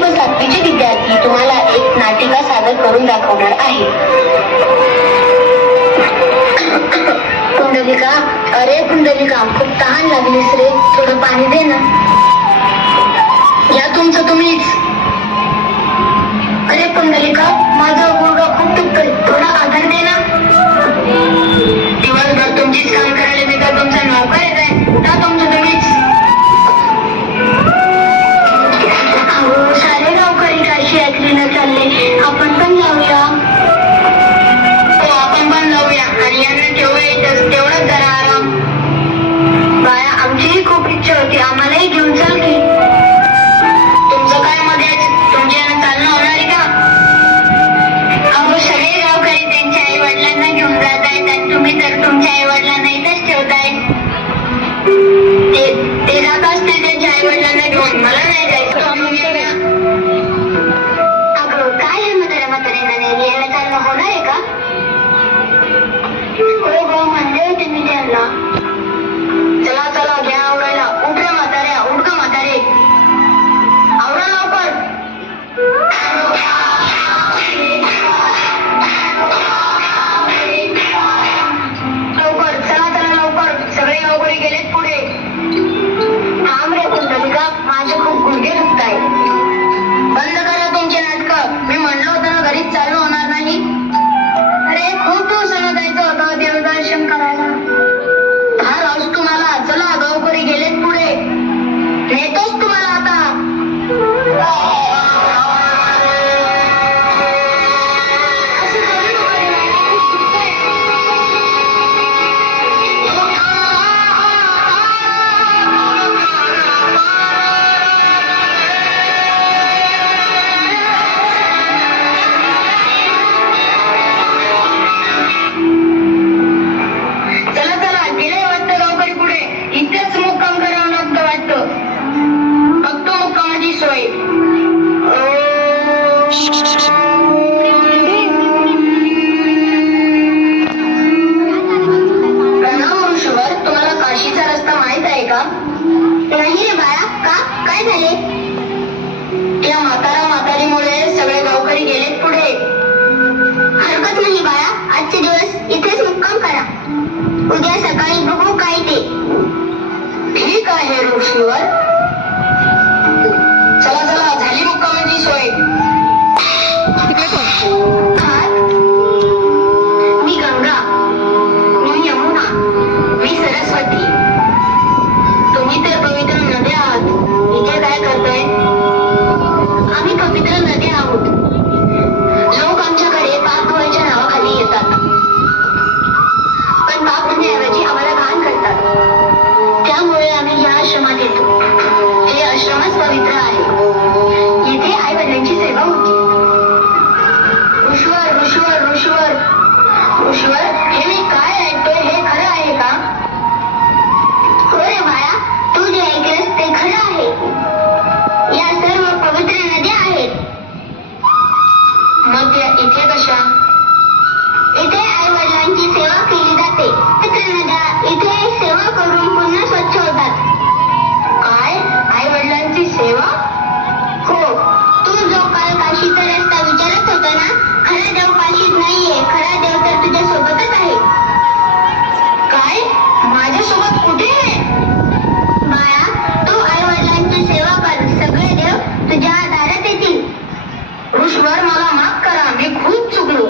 व 7वीचे विद्यार्थी तुम्हाला एक नाटिका सादर करून दाखवणार आहे. पुंडलिका, अरे पुंडलिका, खूप तहान लागलीस रे, थोडं पाणी दे ना. या तुमचं तुम्हीच. अरे पुंडलिका, माझा गुडघा खूप दुखतोय, थोडा आधार दे ना. दिवसभर तुमचीच काम करायला मी तर तुमचा नोकर येत आहे, ना तुमचं तुम्हीच. सारे गावकरी काशी यात्रेला चालले, आपण पण जाऊया. हो, आपण पण जाऊया आणि यांना केव्हा येतच तेवढंच जरा आराम. बाया, आमचीही खूप इच्छा होती, आम्हालाही घेऊन चाल की. तुमचं काय मध्येच, तुमच्या यानं चालणं होणार आहे का? अहो, सगळे गावकरी त्यांच्या आई वडिलांना घेऊन जात आहेत आणि तुम्ही तर तुमच्या आई वडिलांना इथेच ठेवताय. ते जात असतील त्यांच्या आई वडिलांना घेऊन, मला नाही जायचं. अगं, काय हे म्हाताऱ्यांना नेहमी यायला चालणं होणार आहे का? हो गो, म्हणले होते मी त्यांना. चला चला, घ्या आवरायला. उठ रे म्हाताऱ्या, उठ का म्हातारे, आवरा लवकर. लवकर चला चला, लवकर. सगळे गावकरी गेलेत पुढे. थांब रे पुंडलिका, माझे खूप गुडघे दुखत आहे. बंद करा तुमचे नाटकं. मी म्हणलं होतं ना, घरीच चालू होणार नाही. अरे, खूप दिवसानं जायचं होतं देवदर्शन करायला. हा राज तुम्हाला. चला, गावकरी गेलेत पुढे, नेतोच तुम्हाला आता. चला चला, गेले वाटतं गावकरी पुढे. इथेच मुक्काम करावं लागतं वाटतं. बघतो मुक्कामाची सोय. प्रणाम ऋषीवर, तुम्हाला काशीचा रस्ता माहित आहे का? नाही रे बाळा, का, काय झाले? त्या म्हातारीमुळे सगळे गावकरी गेलेत पुढे. हरकत नाही बाळा, आजचे दिवस इथेच मुक्काम करा, उद्या सकाळी बघू काय ते. ठीक आहे ऋषीवर. चला चला, झाली मुक्कामाची सोय. मी गंगा, मी यमुना, मी सरस्वती. तुम्ही तर पवित्र नद्या आहात, इथे काय करताय? आम्ही पवित्र नद्या आहोत. लोक आमच्याकडे पाप धुवायच्या नावाखाली येतात, पण पाप धुण्याऐवजी आम्हाला घाण करतात. त्यामुळे आम्ही या आश्रमात येतो. हे आश्रमच पवित्र आहे. येथे आई वडिलांची सेवा होती. ऋषीवर ऋषीवर ऋषीवर ऋषीवर, हे मी काय ऐकतोय हे खरं आहे का? हो रे बाळा, तू जे ऐकलंस ते खरं आहे. या सर्व पवित्र नद्या आहेत. मग त्या इथे कशा? इथे आई वडिलांची सेवा केली जाते. पवित्र नद्या इथे सेवा करून पुन्हा स्वच्छ होतात. काय, आई वडिलांची सेवा? हो, तू जो काल काशीचा रस्ता विचारत होता ना, खरा देव काशीत नाहीये, खरा देव तर तुझ्या सोबतच आहे. काय, माझ्यासोबत कुठे आहे? बाळा, तू आई वडिलांची सेवा कर, सगळे देव तुझ्या दारात येतील. ऋषीवर, मला माफ करा, मी खूप चुकलो.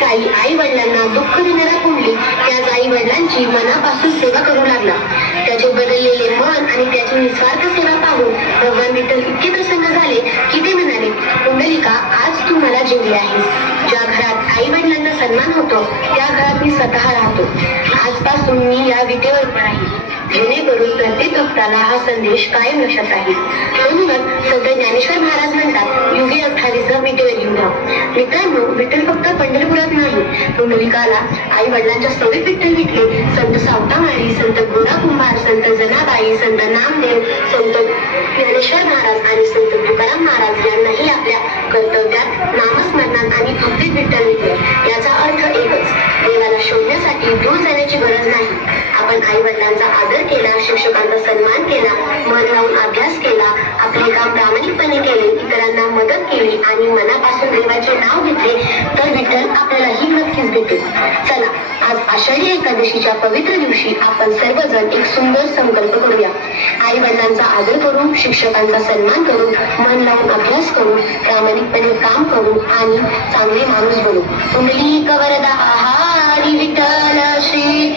काही आई वडिलांना दुःख देणारा कुंडली त्याच आई वडिलांची मनापासून सेवा करू लागला. त्याचे बदललेले मन आणि त्याची निस्वार्थ सेवा पाहून भगवान विठ्ठल इतके प्रसन्न झाले की ते म्हणाले, पुंडलिका, आज तू मला जिंकले आहेस. ज्या घरात आई वडिलांचा सन्मान होतो त्या घरात मी स्वतः राहतो. आजपासून मी या विटेवर उभा राहील, जेणेकरून प्रत्येक भक्ताला हा संदेश कायम लक्षात राहील. म्हणूनच संत ज्ञानेश्वर महाराज म्हणतात, युगे 28 विटेवर घेऊन जा. मित्रांनो, विठ्ठल फक्त पंढरपुरात नाही, पुंडलिकाला आई वडिलांच्या सवयीत विठ्ठल घेतले. संत सावतामाळी, संत गोरा कुंभार, संत जनाबाई, संत नामदेव, संत ज्ञानेश्वर महाराज आणि संत तुकाराम महाराज यांनाही आपल्या कर्तव्यात, नामस्मरणात आणि भक्तीत विठ्ठल घेतले. याचा अर्थ एकच, देवाला शोधण्यासाठी दूर जाण्याची गरज नाही. आपण आई वडिलांचा आदर केला, शिक्षकांचा सन्मान केला, मन लावून अभ्यास केला, आपले काम प्रामाणिकपणे केले, इतरांना मदत केली आणि मनापासून देवाचे नाव घेतले तर विठ्ठल आपल्यालाही नक्कीच भेटेल. चला, आज आषाढी एकादशीच्या पवित्र दिवशी आपण सर्वजण एक सुंदर संकल्प करूया. आई वडिलांचा आदर करू, शिक्षकांचा सन्मान करू, मन लावून अभ्यास करू, प्रामाणिकपणे काम करू आणि चांगले माणूस बनू. पुंडलिक वरदा हरी विठ्ठल श्री